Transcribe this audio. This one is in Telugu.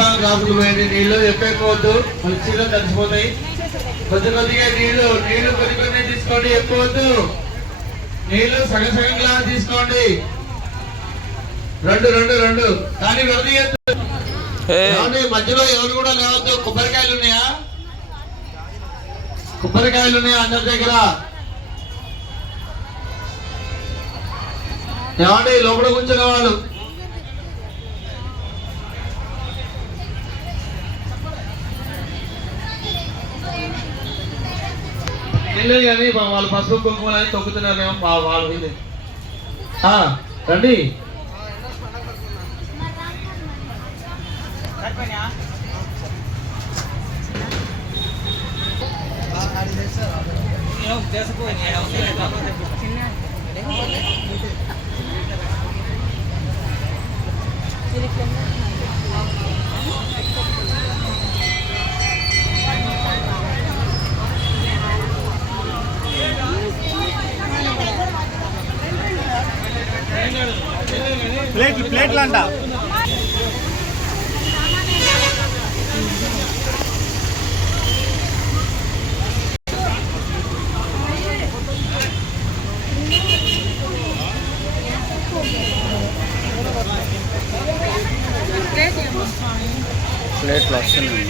నిమిషాలు గ్లాసులు పోయండి నీళ్లు ఎక్కువద్దు, మన చీరలు తడిచిపోతాయి. కొద్దిగా నీళ్లు కొన్ని తీసుకోండి, ఎక్కువద్దు. నీళ్లు సగం గ్లాస్ తీసుకోండి, రెండు కానీ వదిలేయద్దు. మధ్యలో ఎవరు కూడా లేవద్దు. కొబ్బరికాయలు ఉన్నాయా అందరి దగ్గర? ఏమండి లోపల కూర్చున్న వాళ్ళు వెళ్ళలేదు కానీ వాళ్ళు పసుపు కుంకుమని తొక్కుతున్నారేమో వాళ్ళు రండి. ప్లేట్లు అంట. ప్లేట్లు వస్తున్నాయి.